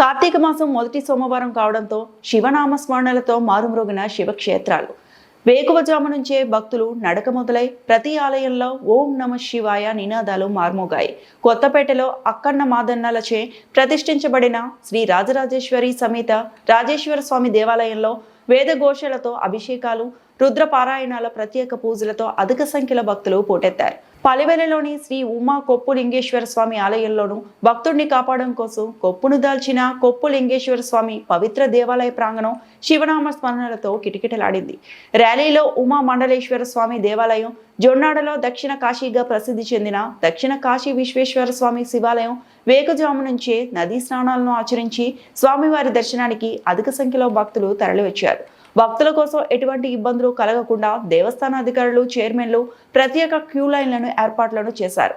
కార్తీక మాసం మొదటి సోమవారం కావడంతో శివనామ స్మరణలతో మారుమ్రోగిన శివక్షేత్రాలు. వేకువజాము నుంచే భక్తులు నడక మొదలై ప్రతి ఆలయంలో ఓం నమ శివాయ నినాదాలు మార్మోగాయి. కొత్తపేటలో అక్కన్న మాదన్నలచే ప్రతిష్ఠించబడిన శ్రీ రాజరాజేశ్వరి సమేత రాజేశ్వర స్వామి దేవాలయంలో వేదఘోషలతో అభిషేకాలు రుద్ర పారాయణాల ప్రత్యేక పూజలతో అధిక సంఖ్యలో భక్తులు పోటెత్తారు. పలివెలలోని శ్రీ ఉమా కొప్పు లింగేశ్వర స్వామి ఆలయంలోనూ భక్తుడిని కాపాడడం కోసం కొప్పును దాల్చిన కొప్పు లింగేశ్వర స్వామి పవిత్ర దేవాలయ ప్రాంగణం శివనామ స్మరణలతో కిటకిటలాడింది. ర్యాలీలో ఉమా మండలేశ్వర స్వామి దేవాలయం జొన్నాడలో దక్షిణ కాశీగా ప్రసిద్ధి చెందిన దక్షిణ కాశీ విశ్వేశ్వర స్వామి శివాలయం వేగజాము నుంచే నదీ స్నానాలను ఆచరించి స్వామివారి దర్శనానికి అధిక సంఖ్యలో భక్తులు తరలివచ్చారు. భక్తుల కోసం ఎటువంటి ఇబ్బందులు కలగకుండా దేవస్థాన అధికారులు చైర్మన్లు ప్రత్యేక క్యూ లైన్లను ఏర్పాట్లను చేశారు.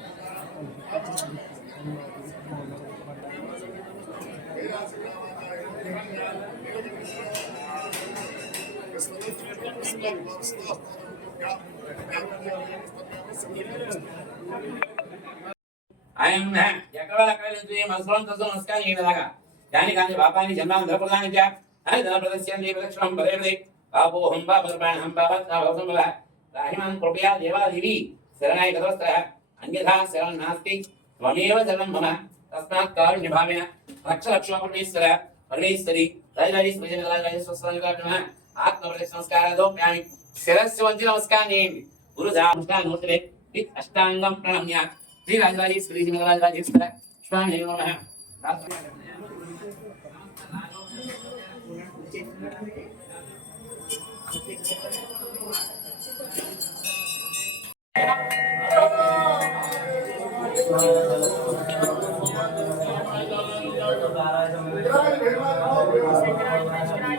మత్స్యం తత్వం నమస్కారం చేయగలగా దాని కానీ పాపాన్ని జన్మాన్ని ధరప్రదానం చ అని ధన ప్రదర్శనం ప్రదక్షిణం బలేది పాపోహం పాపర్పాణం పాపత్నాభవం బల రాహిమాన్ కృపయా దేవాదేవి శరణాయ గతవస్త్ర అన్యథా శరణం నాస్తి త్వమేవ శరణం మమ తస్మాత్ కారుణ్యభావేన లక్ష లక్ష్మ పరమేశ్వర పరమేశ్వరి రాజరాజేశ్వరి జగరాజరాజేశ్వర ఆత్మ శిరస్సు వంచి నమస్కారం చేయండి. గురు నమస్కారం నమస్తే. అష్టాంగం ప్రణమ్య. శ్రీ రాజరాజేశ్వరి శ్రీమదరాజరాజేశ్వర స్వామి నమః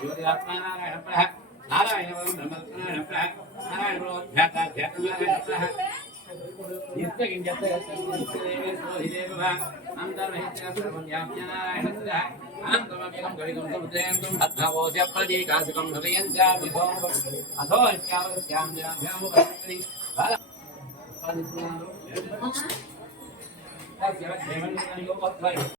జ్యోతిరాత్మా నారాయణ ప్రహ నారాయణ బ్రహ్మనారాయణ ప్రహ నారాయణ ధ్యాతాధ్యాత్మ అథో ఓం దత్